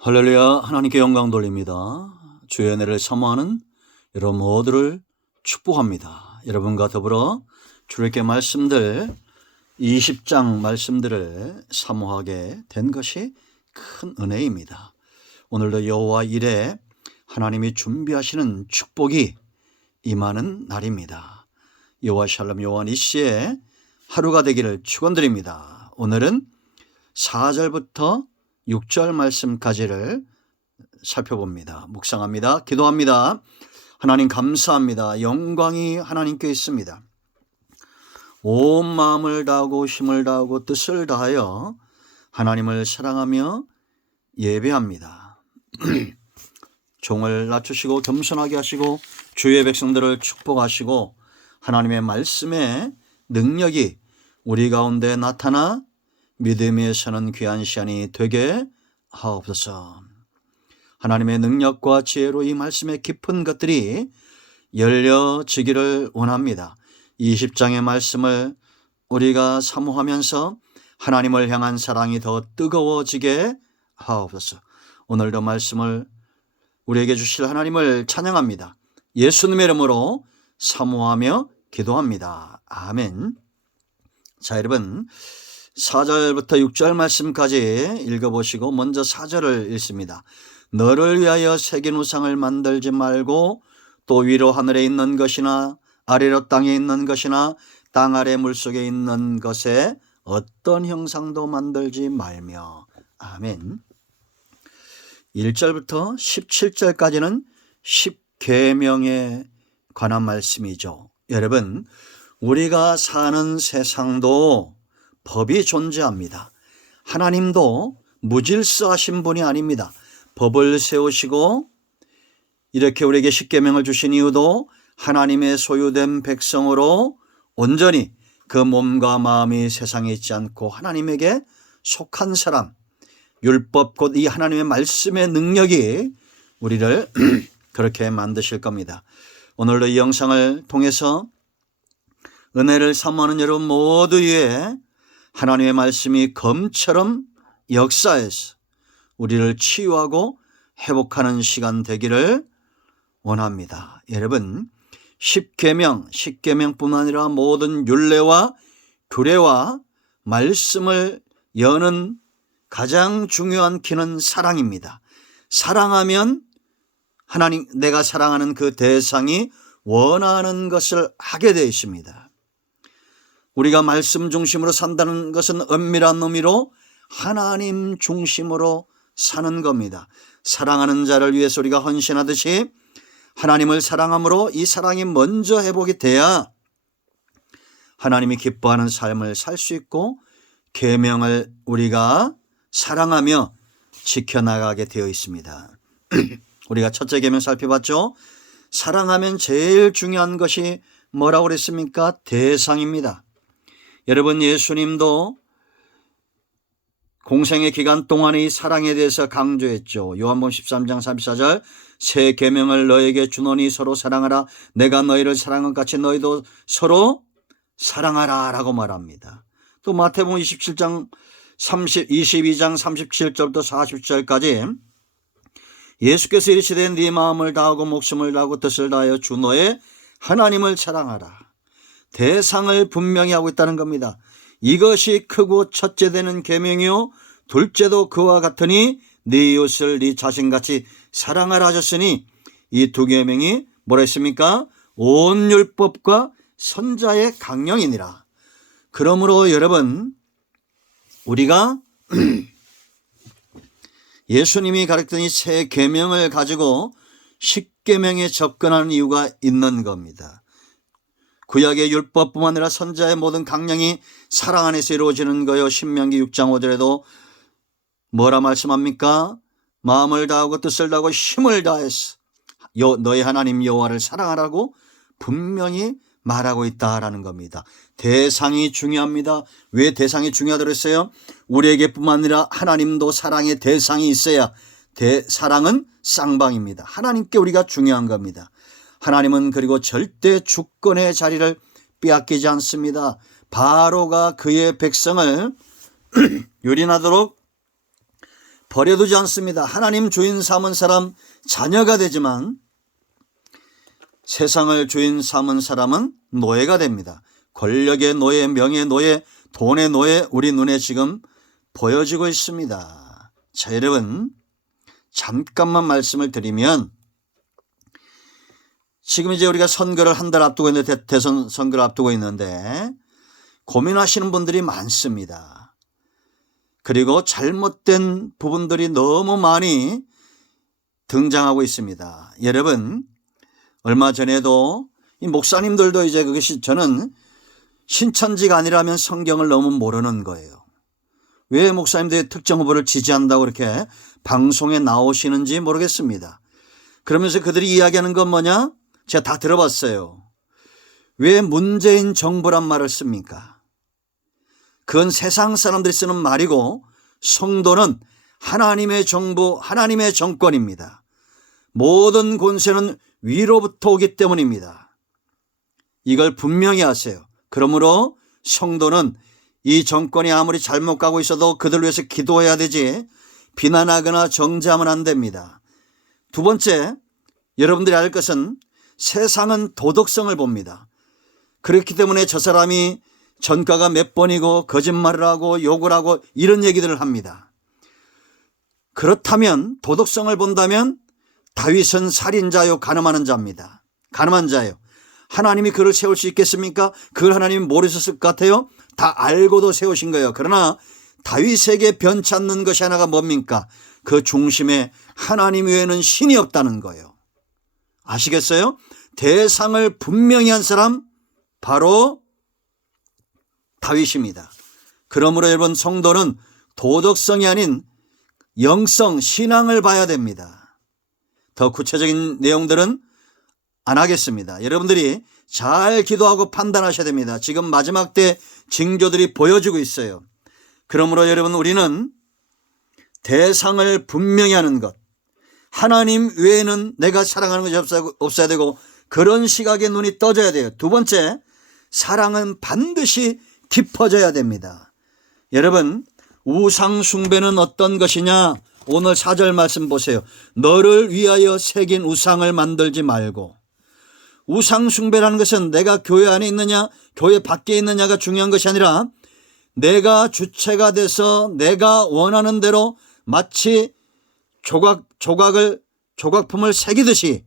할렐루야. 하나님께 영광 돌립니다. 주의 은혜를 사모하는 여러분 모두를 축복합니다. 여러분과 더불어 주님께 말씀들 20장 말씀들을 사모하게 된 것이 큰 은혜입니다. 오늘도 여호와 일에 하나님이 준비하시는 축복이 임하는 날입니다. 여호와 샬롬 여호와 니시의 하루가 되기를 축원드립니다. 오늘은 4절부터 6절 말씀까지를 살펴봅니다. 묵상합니다. 기도합니다. 하나님 감사합니다. 영광이 하나님께 있습니다. 온 마음을 다하고 힘을 다하고 뜻을 다하여 하나님을 사랑하며 예배합니다. 종을 낮추시고 겸손하게 하시고 주의 백성들을 축복하시고 하나님의 말씀의 능력이 우리 가운데 나타나 믿음에 서는 귀한 시간이 되게 하옵소서. 하나님의 능력과 지혜로 이 말씀의 깊은 것들이 열려지기를 원합니다. 20장의 말씀을 우리가 사모하면서 하나님을 향한 사랑이 더 뜨거워지게 하옵소서. 오늘도 말씀을 우리에게 주실 하나님을 찬양합니다. 예수님의 이름으로 사모하며 기도합니다. 아멘. 자, 여러분 4절부터 6절 말씀까지 읽어보시고 먼저 4절을 읽습니다. 너를 위하여 새긴 우상을 만들지 말고 또 위로 하늘에 있는 것이나 아래로 땅에 있는 것이나 땅 아래 물속에 있는 것에 어떤 형상도 만들지 말며. 아멘. 1절부터 17절까지는 10계명에 관한 말씀이죠. 여러분, 우리가 사는 세상도 법이 존재합니다. 하나님도 무질서하신 분이 아닙니다. 법을 세우시고 이렇게 우리에게 십계명을 주신 이유도 하나님의 소유된 백성으로 온전히 그 몸과 마음이 세상에 있지 않고 하나님에게 속한 사람, 율법 곧 이 하나님의 말씀의 능력이 우리를 그렇게 만드실 겁니다. 오늘도 이 영상을 통해서 은혜를 사모하는 여러분 모두 위에 하나님의 말씀이 검처럼 역사해서 우리를 치유하고 회복하는 시간 되기를 원합니다. 여러분, 10계명뿐만 아니라 모든 율례와 규례와 말씀을 여는 가장 중요한 키는 사랑입니다. 사랑하면 하나님, 내가 사랑하는 그 대상이 원하는 것을 하게 되어 있습니다. 우리가 말씀 중심으로 산다는 것은 엄밀한 의미로 하나님 중심으로 사는 겁니다. 사랑하는 자를 위해서 우리가 헌신하듯이 하나님을 사랑함으로 이 사랑이 먼저 회복이 돼야 하나님이 기뻐하는 삶을 살 수 있고 계명을 우리가 사랑하며 지켜나가게 되어 있습니다. 우리가 첫째 계명 살펴봤죠. 사랑하면 제일 중요한 것이 뭐라고 그랬습니까? 대상입니다. 여러분, 예수님도 공생의 기간 동안의 이 사랑에 대해서 강조했죠. 요한복음 13장 34절 새 계명을 너에게 주노니 서로 사랑하라. 내가 너희를 사랑한 것 같이 너희도 서로 사랑하라 라고 말합니다. 또 마태복음 22장 37절부터 40절까지 예수께서 이르시되 네 마음을 다하고 목숨을 다하고 뜻을 다하여 주 너의 하나님을 사랑하라. 대상을 분명히 하고 있다는 겁니다. 이것이 크고 첫째 되는 계명이요 둘째도 그와 같으니 네 이웃을 네 자신같이 사랑하라 하셨으니 이 두 계명이 뭐라 했습니까? 온 율법과 선자의 강령이니라. 그러므로 여러분, 우리가 예수님이 가르쳤던 이 세 계명을 가지고 10계명에 접근하는 이유가 있는 겁니다. 구약의 율법뿐만 아니라 선자의 모든 강령이 사랑 안에서 이루어지는 거요. 신명기 6장 5절에도 뭐라 말씀합니까? 마음을 다하고 뜻을 다하고 힘을 다해서 너의 하나님 여호와를 사랑하라고 분명히 말하고 있다라는 겁니다. 대상이 중요합니다. 왜 대상이 중요하다고 했어요? 우리에게 뿐만 아니라 하나님도 사랑의 대상이 있어야 사랑은 쌍방입니다. 하나님께 우리가 중요한 겁니다. 하나님은 그리고 절대 주권의 자리를 빼앗기지 않습니다. 바로가 그의 백성을 유린하도록 버려두지 않습니다. 하나님 주인 삼은 사람 자녀가 되지만 세상을 주인 삼은 사람은 노예가 됩니다. 권력의 노예, 명예의 노예, 돈의 노예, 우리 눈에 지금 보여지고 있습니다. 자, 여러분, 잠깐만 말씀을 드리면 지금 이제 우리가 선거를 한 달 앞두고 있는데, 대선 선거를 앞두고 있는데 고민하시는 분들이 많습니다. 그리고 잘못된 부분들이 너무 많이 등장하고 있습니다. 여러분, 얼마 전에도 이 목사님들도 이제 그것이, 저는 신천지가 아니라면 성경을 너무 모르는 거예요. 왜 목사님들이 특정 후보를 지지한다고 이렇게 방송에 나오시는지 모르겠습니다. 그러면서 그들이 이야기하는 건 뭐냐? 제가 다 들어봤어요. 왜 문재인 정부란 말을 씁니까? 그건 세상 사람들이 쓰는 말이고 성도는 하나님의 정부, 하나님의 정권입니다. 모든 권세는 위로부터 오기 때문입니다. 이걸 분명히 아세요. 그러므로 성도는 이 정권이 아무리 잘못 가고 있어도 그들 위해서 기도해야 되지 비난하거나 정죄하면 안 됩니다. 두 번째, 여러분들이 알 것은 세상은 도덕성을 봅니다. 그렇기 때문에 저 사람이 전과가 몇 번이고 거짓말을 하고 욕을 하고 이런 얘기들을 합니다. 그렇다면 도덕성을 본다면 다윗은 살인자요 가늠하는 자입니다. 가늠한 자예요. 하나님이 그를 세울 수 있겠습니까? 그걸 하나님이 모르셨을 것 같아요? 다 알고도 세우신 거예요. 그러나 다윗에게 변치 않는 것이 하나가 뭡니까? 그 중심에 하나님 외에는 신이 없다는 거예요. 아시겠어요? 대상을 분명히 한 사람 바로 다윗입니다. 그러므로 여러분, 성도는 도덕성이 아닌 영성, 신앙을 봐야 됩니다. 더 구체적인 내용들은 안 하겠습니다. 여러분들이 잘 기도하고 판단하셔야 됩니다. 지금 마지막 때 징조들이 보여지고 있어요. 그러므로 여러분, 우리는 대상을 분명히 하는 것, 하나님 외에는 내가 사랑하는 것이 없어야 되고 그런 시각에 눈이 떠져야 돼요. 두 번째, 사랑은 반드시 깊어져야 됩니다. 여러분, 우상 숭배는 어떤 것이냐? 오늘 4절 말씀 보세요. 너를 위하여 새긴 우상을 만들지 말고. 우상 숭배라는 것은 내가 교회 안에 있느냐 교회 밖에 있느냐가 중요한 것이 아니라 내가 주체가 돼서 내가 원하는 대로 마치 조각품을 새기듯이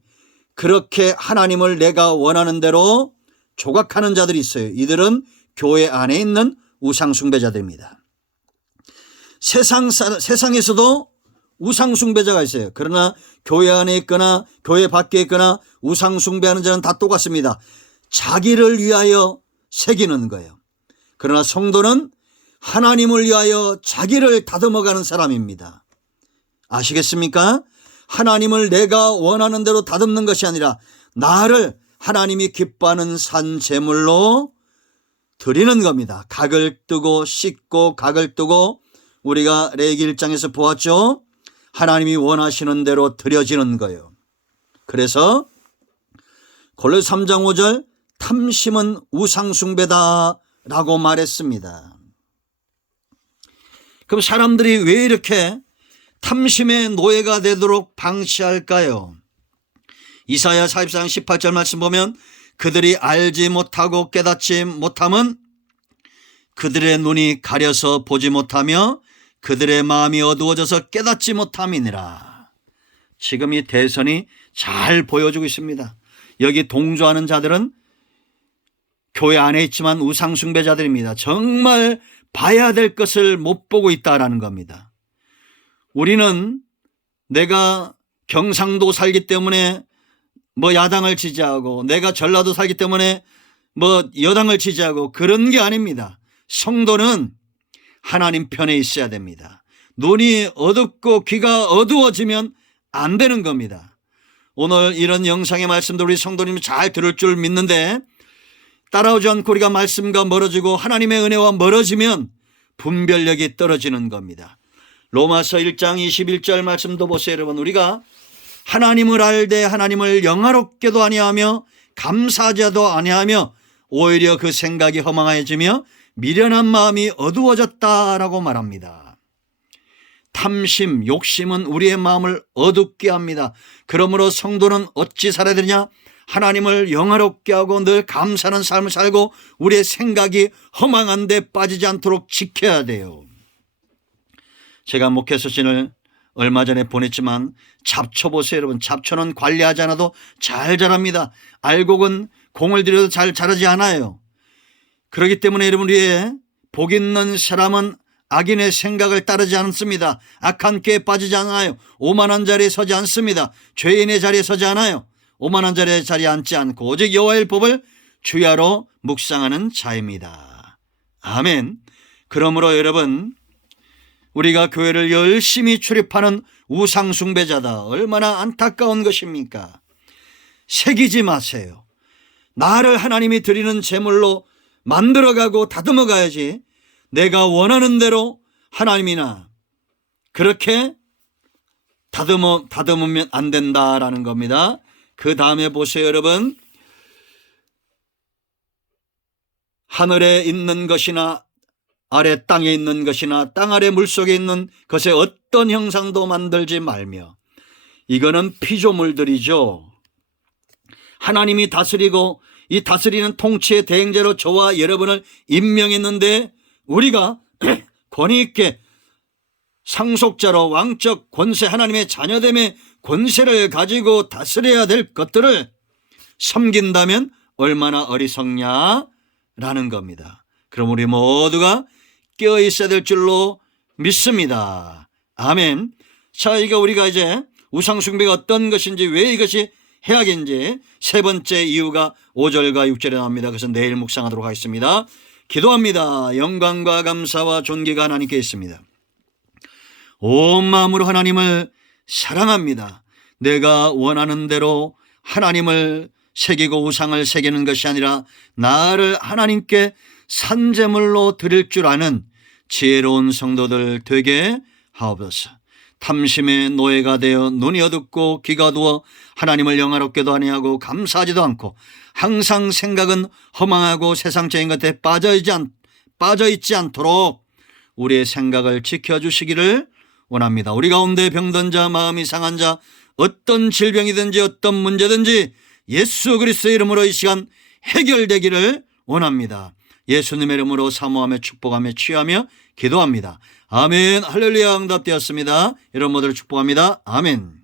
그렇게 하나님을 내가 원하는 대로 조각하는 자들이 있어요. 이들은 교회 안에 있는 우상 숭배자들입니다. 세상에서도 우상 숭배자가 있어요. 그러나 교회 안에 있거나 교회 밖에 있거나 우상 숭배하는 자는 다 똑같습니다. 자기를 위하여 새기는 거예요. 그러나 성도는 하나님을 위하여 자기를 다듬어가는 사람입니다. 아시겠습니까? 하나님을 내가 원하는 대로 다듬는 것이 아니라 나를 하나님이 기뻐하는 산 제물로 드리는 겁니다. 각을 뜨고 씻고 각을 뜨고 우리가 레위기 1장에서 보았죠. 하나님이 원하시는 대로 드려지는 거예요. 그래서 골로새 3장 5절 탐심은 우상숭배다라고 말했습니다. 그럼 사람들이 왜 이렇게 탐심의 노예가 되도록 방치할까요? 이사야 44장 18절 말씀 보면 그들이 알지 못하고 깨닫지 못함은 그들의 눈이 가려서 보지 못하며 그들의 마음이 어두워져서 깨닫지 못함이니라. 지금 이 대선이 잘 보여주고 있습니다. 여기 동조하는 자들은 교회 안에 있지만 우상숭배자들입니다. 정말 봐야 될 것을 못 보고 있다라는 겁니다. 우리는 내가 경상도 살기 때문에 야당을 지지하고 내가 전라도 살기 때문에 여당을 지지하고 그런 게 아닙니다. 성도는 하나님 편에 있어야 됩니다. 눈이 어둡고 귀가 어두워지면 안 되는 겁니다. 오늘 이런 영상의 말씀도 우리 성도님이 잘 들을 줄 믿는데 따라오지 않고 우리가 말씀과 멀어지고 하나님의 은혜와 멀어지면 분별력이 떨어지는 겁니다. 로마서 1장 21절 말씀도 보세요. 여러분, 우리가 하나님을 알되 하나님을 영화롭게도 아니하며 감사하지도 아니하며 오히려 그 생각이 허망해지며 미련한 마음이 어두워졌다라고 말합니다. 탐심, 욕심은 우리의 마음을 어둡게 합니다. 그러므로 성도는 어찌 살아야 되냐? 하나님을 영화롭게 하고 늘 감사하는 삶을 살고 우리의 생각이 허망한 데 빠지지 않도록 지켜야 돼요. 제가 목회서신을 얼마 전에 보냈지만 잡초 보세요. 여러분, 잡초는 관리하지 않아도 잘 자랍니다. 알곡은 공을 들여도 잘 자라지 않아요. 그렇기 때문에 여러분, 우리의 복 있는 사람은 악인의 생각을 따르지 않습니다. 악한 꾀에 빠지지 않아요. 오만한 자리에 서지 않습니다. 죄인의 자리에 서지 않아요. 오만한 자리에 앉지 않고 오직 여호와의 법을 주야로 묵상하는 자입니다. 아멘. 그러므로 여러분, 우리가 교회를 열심히 출입하는 우상 숭배자다. 얼마나 안타까운 것입니까? 새기지 마세요. 나를 하나님이 드리는 제물로 만들어가고 다듬어 가야지 내가 원하는 대로 하나님이나 그렇게 다듬으면 안 된다라는 겁니다. 그 다음에 보세요, 여러분. 하늘에 있는 것이나 아래 땅에 있는 것이나 땅 아래 물속에 있는 것의 어떤 형상도 만들지 말며. 이거는 피조물들이죠. 하나님이 다스리고 이 다스리는 통치의 대행자로 저와 여러분을 임명했는데 우리가 권위 있게 상속자로 왕적 권세, 하나님의 자녀됨의 권세를 가지고 다스려야 될 것들을 섬긴다면 얼마나 어리석냐라는 겁니다. 그럼 우리 모두가 깨어 있어야 될 줄로 믿습니다. 아멘. 자, 이거 우리가 이제 우상숭배가 어떤 것인지, 왜 이것이 해악인지 세 번째 이유가 5절과 6절에 나옵니다. 그래서 내일 묵상하도록 하겠습니다. 기도합니다. 영광과 감사와 존귀가 하나님께 있습니다. 온 마음으로 하나님을 사랑합니다. 내가 원하는 대로 하나님을 새기고 우상을 새기는 것이 아니라 나를 하나님께 산제물로 드릴 줄 아는 지혜로운 성도들 되게 하옵소서. 탐심의 노예가 되어 눈이 어둡고 귀가 어두워 하나님을 영화롭게도 아니하고 감사하지도 않고 항상 생각은 허망하고 세상적인 것에 빠져있지 않도록 우리의 생각을 지켜주시기를 원합니다. 우리 가운데 병든 자, 마음이 상한 자, 어떤 질병이든지 어떤 문제든지 예수 그리스도의 이름으로 이 시간 해결되기를 원합니다. 예수님의 이름으로 사모하며 축복하며 취하며 기도합니다. 아멘. 할렐루야. 응답되었습니다. 여러분 모두를 축복합니다. 아멘.